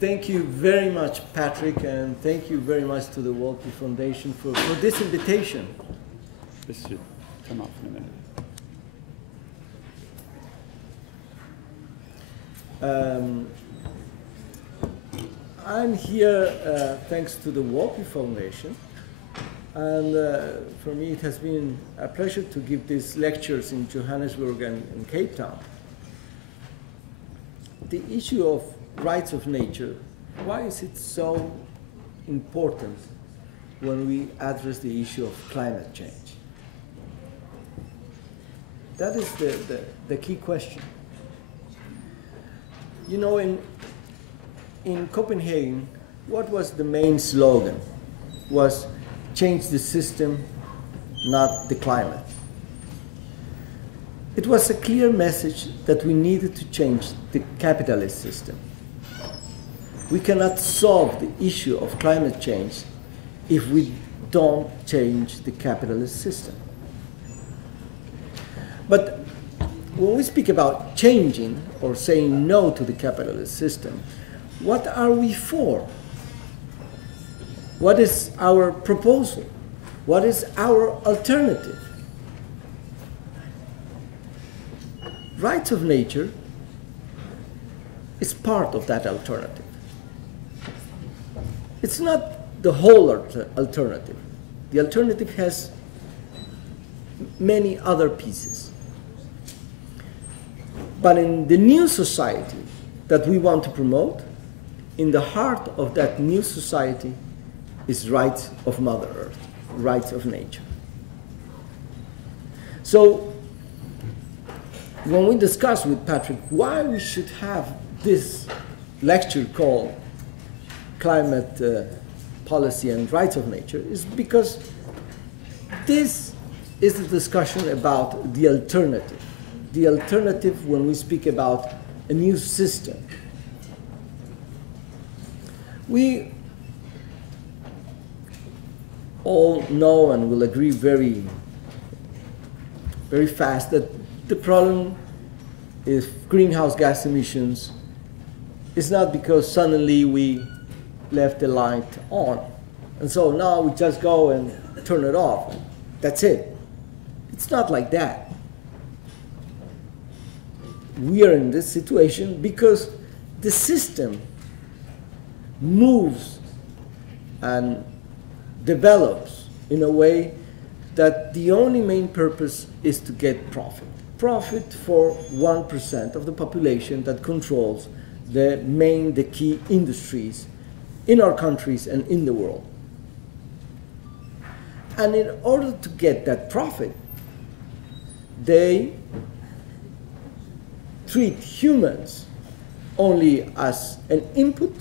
Thank you very much, Patrick, and thank you very much to the Wolpe Foundation for this invitation. This should come off in a minute. I'm here thanks to the Wolpe Foundation, and for me it has been a pleasure to give these lectures in Johannesburg and in Cape Town. The issue of rights of nature, why is it so important when we address the issue of climate change? That is the key question. You know, in Copenhagen, what was the main slogan? Was change the system, not the climate. It was a clear message that we needed to change the capitalist system. We cannot solve the issue of climate change if we don't change the capitalist system. But when we speak about changing or saying no to the capitalist system, what are we for? What is our proposal? What is our alternative? Rights of nature is part of that alternative. It's not the whole alternative. The alternative has many other pieces. But in the new society that we want to promote, in the heart of that new society is rights of Mother Earth, rights of nature. So when we discuss with Patrick why we should have this lecture called Climate Policy and Rights of Nature, is because this is a discussion about the alternative. The alternative when we speak about a new system. We all know and will agree very, very fast that the problem is greenhouse gas emissions. It's not because suddenly we left the light on, and so now we just go and turn it off. That's it. It's not like that. We are in this situation because the system moves and develops in a way that the only main purpose is to get profit. Profit for 1% of the population that controls the key industries in our countries and in the world. And in order to get that profit, they treat humans only as an input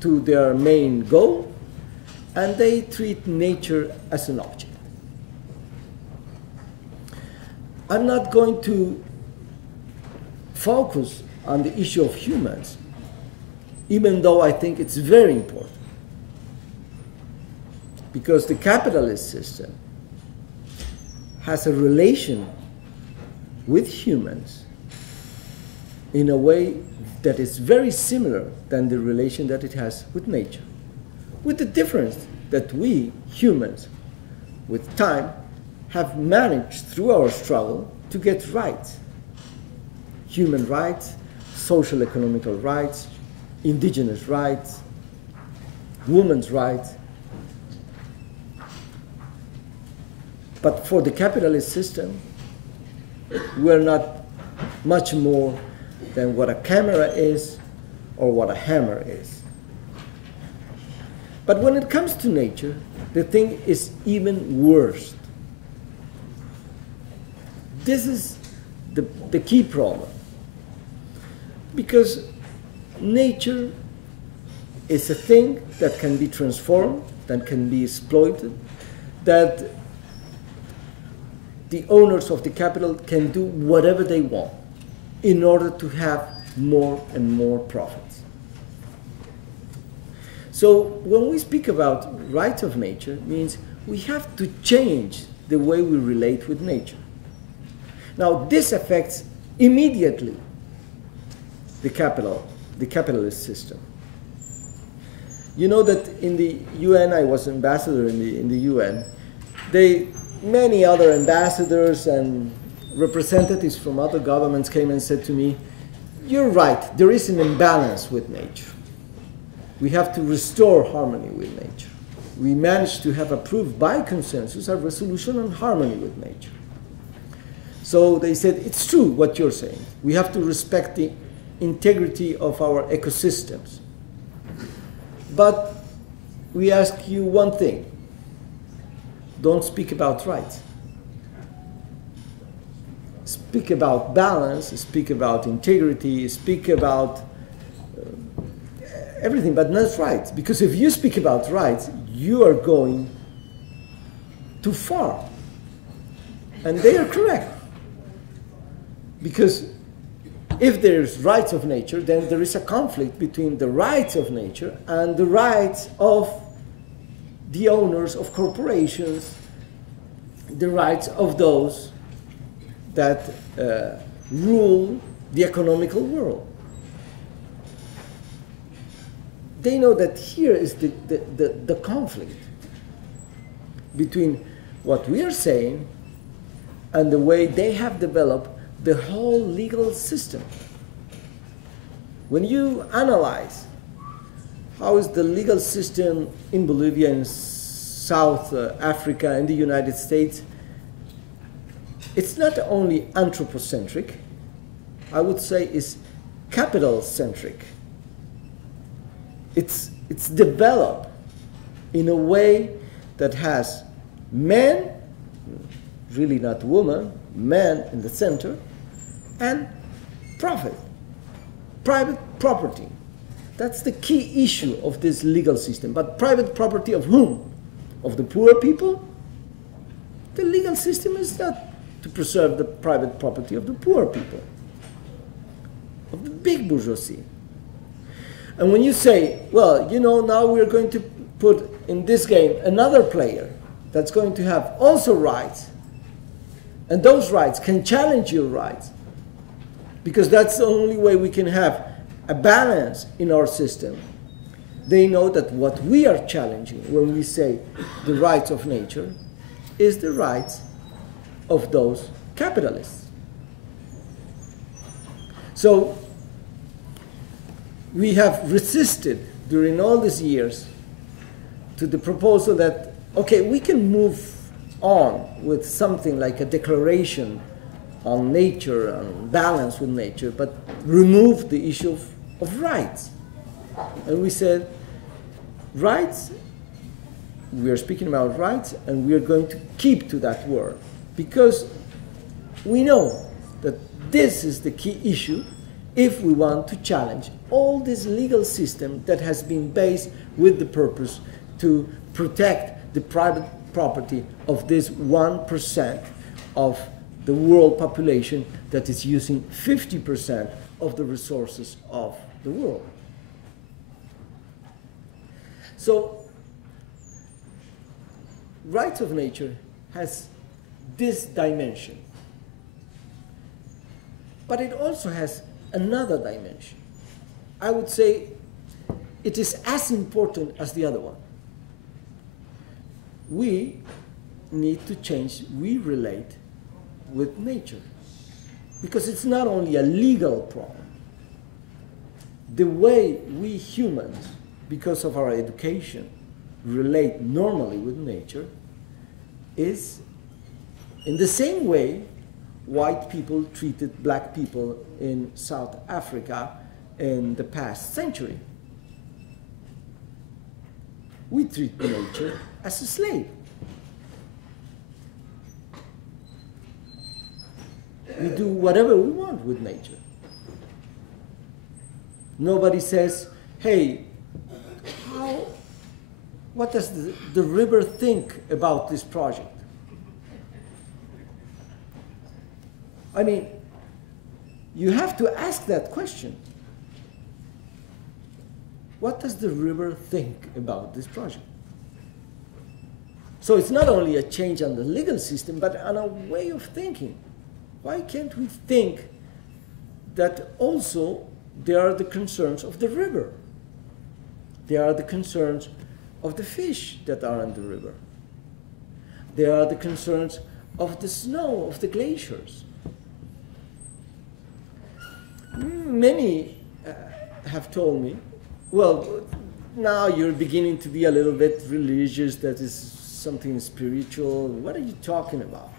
to their main goal, and they treat nature as an object. I'm not going to focus on the issue of humans, even though I think it's very important. Because the capitalist system has a relation with humans in a way that is very similar than the relation that it has with nature. With the difference that we, humans, with time, have managed through our struggle to get rights. Human rights, social economical rights, indigenous rights, women's rights. But for the capitalist system, we're not much more than what a camera is or what a hammer is. But when it comes to nature, the thing is even worse. This is the key problem. Because nature is a thing that can be transformed, that can be exploited, that the owners of the capital can do whatever they want in order to have more and more profits. So when we speak about rights of nature, it means we have to change the way we relate with nature. Now this affects immediately the capitalist system. You know that in the UN, I was ambassador in the UN, many other ambassadors and representatives from other governments came and said to me, you're right, there is an imbalance with nature. We have to restore harmony with nature. We managed to have approved by consensus a resolution on harmony with nature. So they said, it's true what you're saying. We have to respect the integrity of our ecosystems. But we ask you one thing. Don't speak about rights. Speak about balance, speak about integrity, speak about everything, but not rights. Because if you speak about rights, you are going too far. And they are correct. Because if there's rights of nature, then there is a conflict between the rights of nature and the rights of the owners of corporations, the rights of those that rule the economical world. They know that here is the conflict between what we are saying and the way they have developed the whole legal system. When you analyze how is the legal system in Bolivia, in South Africa, and the United States, it's not only anthropocentric, I would say it's capital-centric. It's developed in a way that has men, really not women, men in the center, and profit, private property. That's the key issue of this legal system. But private property of whom? Of the poor people? The legal system is not to preserve the private property of the poor people, of the big bourgeoisie. And when you say, well, you know, now we're going to put in this game another player that's going to have also rights, and those rights can challenge your rights, because that's the only way we can have a balance in our system. They know that what we are challenging when we say the rights of nature is the rights of those capitalists. So we have resisted during all these years to the proposal that, okay, we can move on with something like a declaration on nature and balance with nature, but remove the issue of rights. And we said, rights, we are speaking about rights, and we are going to keep to that word, because we know that this is the key issue if we want to challenge all this legal system that has been based with the purpose to protect the private property of this 1% of the world population that is using 50% of the resources of the world. So, rights of nature has this dimension. But it also has another dimension. I would say it is as important as the other one. We need to change, we relate with nature. Because it's not only a legal problem. The way we humans, because of our education, relate normally with nature is in the same way white people treated black people in South Africa in the past century. We treat nature as a slave. We do whatever we want with nature. Nobody says, hey, what does the river think about this project? I mean, you have to ask that question. What does the river think about this project? So it's not only a change on the legal system, but on a way of thinking. Why can't we think that also there are the concerns of the river? They are the concerns of the fish that are in the river. They are the concerns of the snow, of the glaciers. Many have told me, well, now you're beginning to be a little bit religious, that is something spiritual. What are you talking about?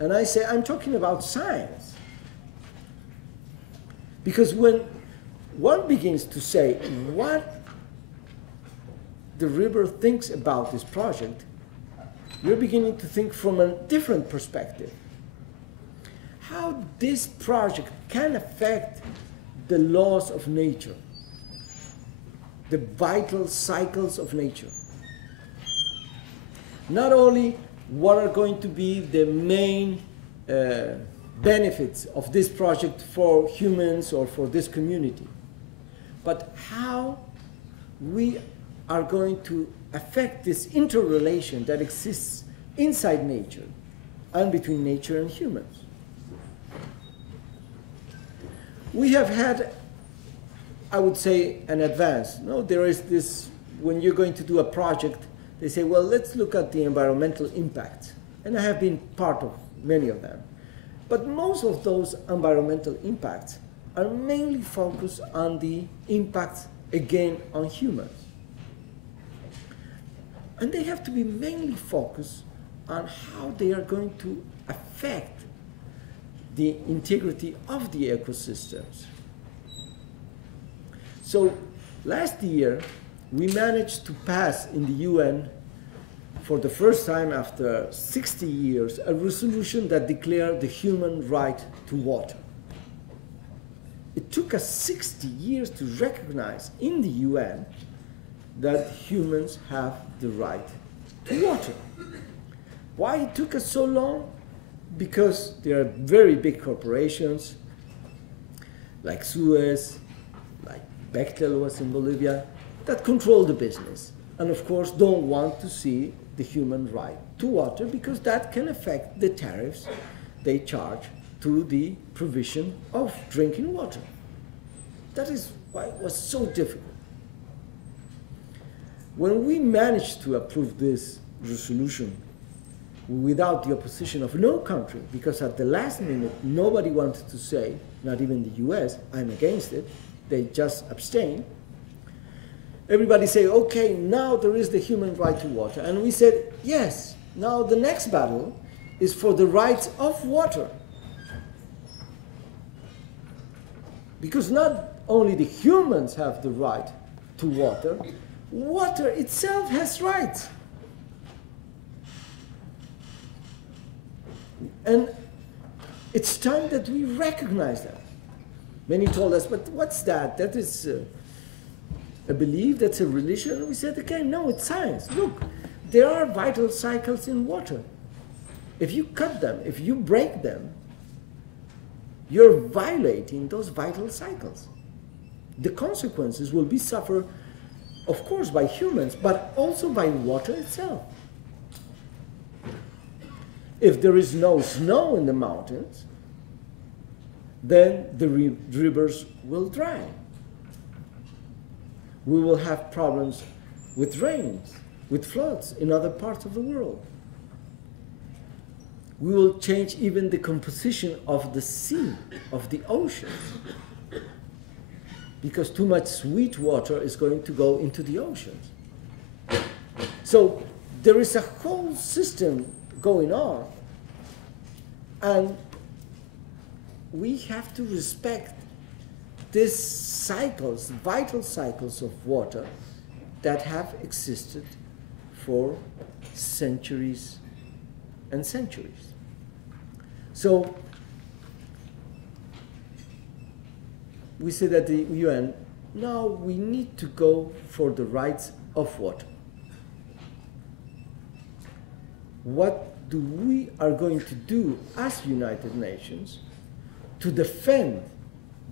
And I say, I'm talking about science. Because when one begins to say what the river thinks about this project, you're beginning to think from a different perspective. How this project can affect the laws of nature, the vital cycles of nature. Not only what are going to be the main benefits of this project for humans or for this community, but how we are going to affect this interrelation that exists inside nature and between nature and humans. We have had, I would say, an advance. No, there is this, when you're going to do a project, they say, well, let's look at the environmental impacts. And I have been part of many of them. But most of those environmental impacts are mainly focused on the impacts, again, on humans. And they have to be mainly focused on how they are going to affect the integrity of the ecosystems. So last year, we managed to pass in the UN, for the first time after 60 years, a resolution that declared the human right to water. It took us 60 years to recognize in the UN that humans have the right to water. Why it took us so long? Because there are very big corporations like Suez, like Bechtel was in Bolivia, that control the business, and of course don't want to see the human right to water, because that can affect the tariffs they charge to the provision of drinking water. That is why it was so difficult. When we managed to approve this resolution without the opposition of no country, because at the last minute nobody wanted to say, not even the US, I'm against it, they just abstained. Everybody say, okay, now there is the human right to water. And we said, yes, now the next battle is for the rights of water. Because not only the humans have the right to water, water itself has rights. And it's time that we recognize that. Many told us, but what's that? That is a belief, that's a religion. We said, okay, no, it's science. Look, there are vital cycles in water. If you cut them, if you break them, you're violating those vital cycles. The consequences will be suffered, of course, by humans, but also by water itself. If there is no snow in the mountains, then the rivers will dry. We will have problems with rains, with floods in other parts of the world. We will change even the composition of the sea, of the oceans, because too much sweet water is going to go into the oceans. So there is a whole system going on, and we have to respect these cycles, vital cycles of water that have existed for centuries and centuries. So we say that the UN, now we need to go for the rights of water. What do we are going to do as United Nations to defend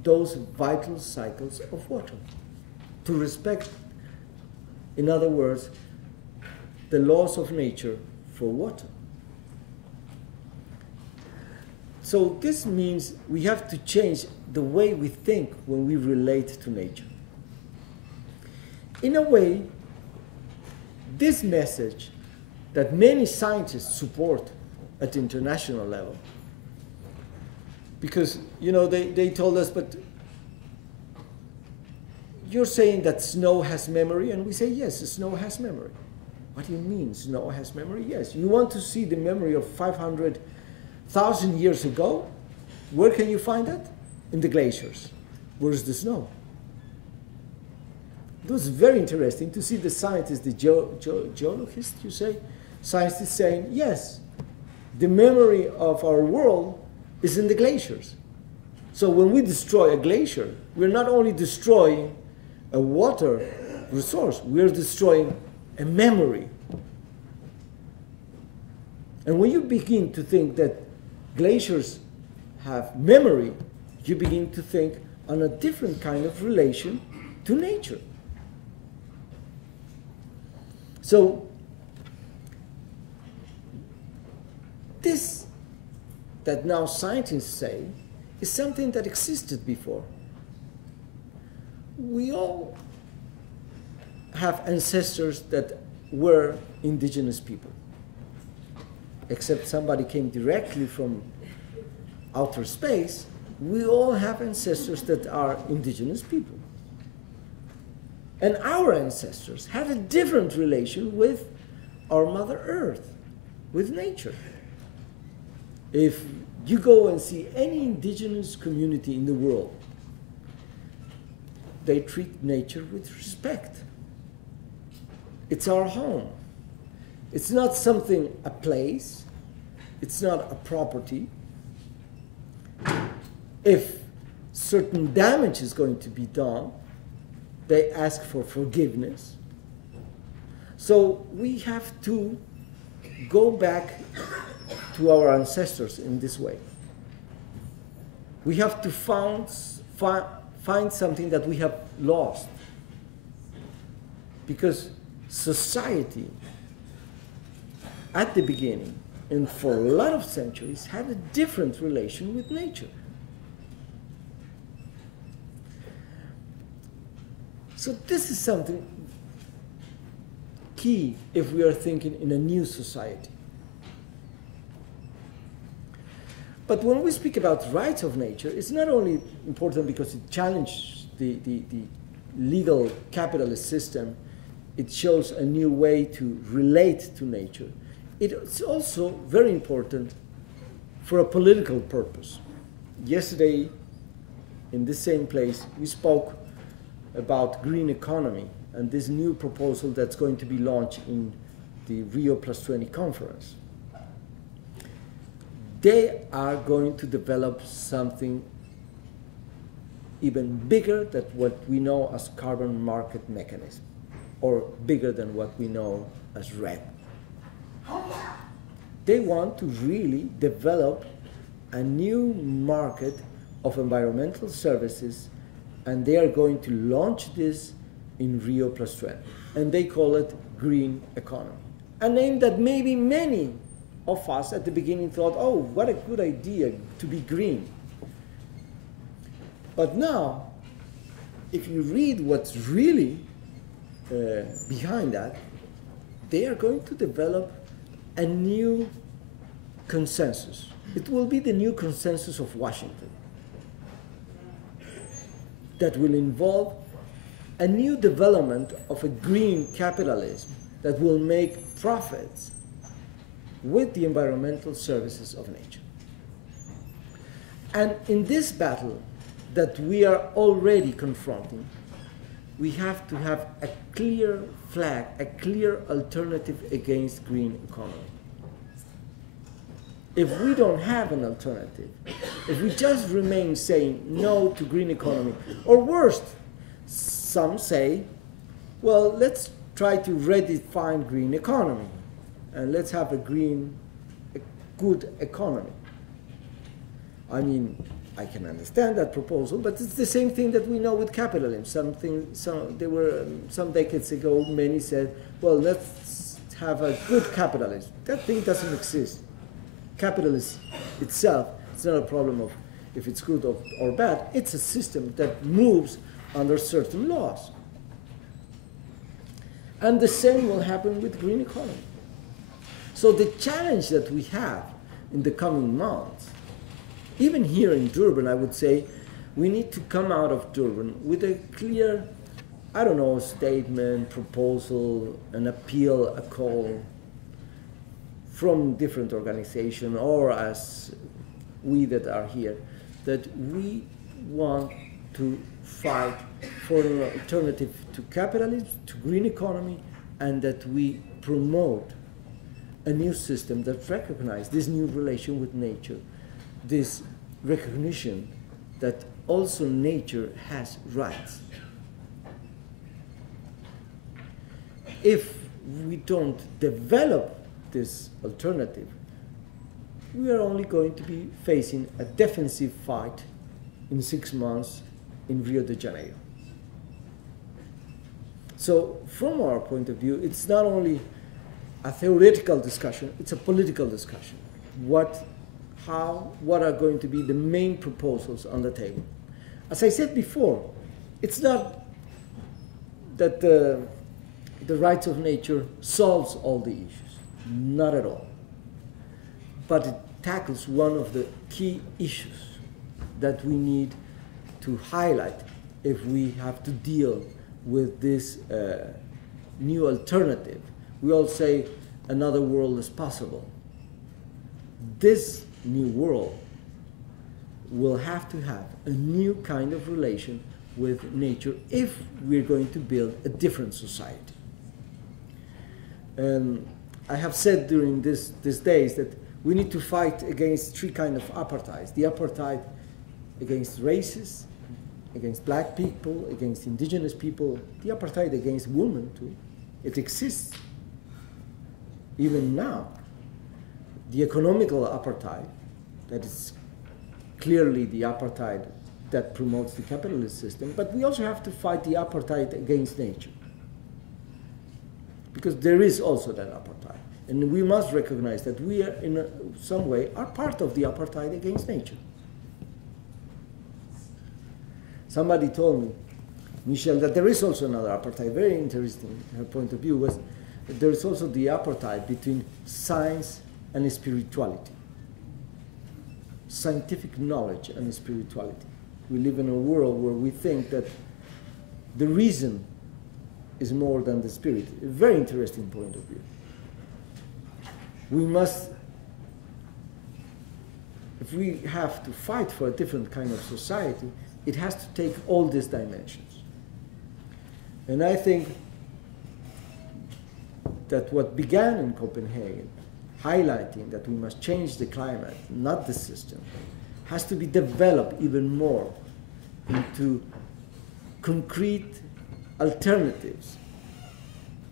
those vital cycles of water? To respect, in other words, the laws of nature for water. So this means we have to change the way we think when we relate to nature. in a way, this message that many scientists support at the international level, because, you know, they told us, but you're saying that snow has memory, and we say, yes, snow has memory. What do you mean, snow has memory? Yes. You want to see the memory of 500,000 years ago? Where can you find that? In the glaciers. Where is the snow? It was very interesting to see the scientists, the geologists, you say, scientists saying, yes, the memory of our world is in the glaciers. So when we destroy a glacier, we're not only destroying a water resource, we're destroying a memory. And when you begin to think that glaciers have memory, you begin to think on a different kind of relation to nature. So this that now scientists say is something that existed before. We all have ancestors that were indigenous people, except somebody came directly from outer space. We all have ancestors that are indigenous people. And our ancestors had a different relation with our Mother Earth, with nature. If you go and see any indigenous community in the world, they treat nature with respect. It's our home. It's not something, a place. It's not a property. If certain damage is going to be done, they ask for forgiveness. So we have to go back to our ancestors in this way. We have to find something that we have lost. Because society, at the beginning, and for a lot of centuries, had a different relation with nature. So this is something key if we are thinking in a new society. But when we speak about rights of nature, it's not only important because it challenges the legal capitalist system, it shows a new way to relate to nature. It's also very important for a political purpose. Yesterday, in this same place, we spoke about green economy and this new proposal that's going to be launched in the Rio+20 conference. They are going to develop something even bigger than what we know as carbon market mechanism, or bigger than what we know as RED. They want to really develop a new market of environmental services, and they are going to launch this in Rio+20. And they call it green economy. A name that maybe many of us at the beginning thought, oh, what a good idea to be green. But now, if you read what's really behind that, they are going to develop a new consensus. It will be the new consensus of Washington that will involve a new development of a green capitalism that will make profits with the environmental services of nature. And in this battle that we are already confronting, we have to have a clear flag, a clear alternative against green economy. If we don't have an alternative, if we just remain saying no to green economy, or worst, some say, well, let's try to redefine green economy, and let's have a good economy. I mean, I can understand that proposal, but it's the same thing that we know with capitalism. Some decades ago, many said, well, let's have a good capitalism. That thing doesn't exist. Capitalism itself, it's not a problem of if it's good or bad. It's a system that moves under certain laws. And the same will happen with green economy. So the challenge that we have in the coming months, even here in Durban, I would say, we need to come out of Durban with a clear, I don't know, statement, proposal, an appeal, a call from different organizations, or as we that are here, that we want to fight for an alternative to capitalism, to green economy, and that we promote a new system that recognizes this new relation with nature, this recognition that also nature has rights. If we don't develop this alternative, we are only going to be facing a defensive fight in 6 months in Rio de Janeiro. So from our point of view, it's not only a theoretical discussion, it's a political discussion. What are going to be the main proposals on the table? As I said before, it's not that the rights of nature solves all the issues, not at all. But it tackles one of the key issues that we need to highlight if we have to deal with this new alternative. We all say another world is possible. This new world will have to have a new kind of relation with nature if we're going to build a different society. I have said during these days that we need to fight against 3 kinds of apartheid. The apartheid against races, against black people, against indigenous people, the apartheid against women too. It exists even now. The economical apartheid, that is clearly the apartheid that promotes the capitalist system, but we also have to fight the apartheid against nature. Because there is also that apartheid. And we must recognize that we are, in some way, are part of the apartheid against nature. Somebody told me, Michelle, that there is also another apartheid. Very interesting. Her point of view was that there is also the apartheid between science and spirituality. Scientific knowledge and spirituality. We live in a world where we think that the reason is more than the spirit. A very interesting point of view. We must, if we have to fight for a different kind of society, it has to take all these dimensions. And I think that what began in Copenhagen, highlighting that we must change the climate, not the system, has to be developed even more into concrete alternatives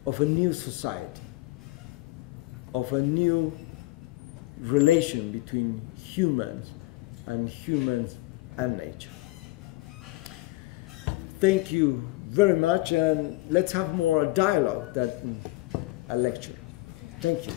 of a new society, of a new relation between humans and nature. Thank you very much, and let's have more dialogue than a lecture. Thank you.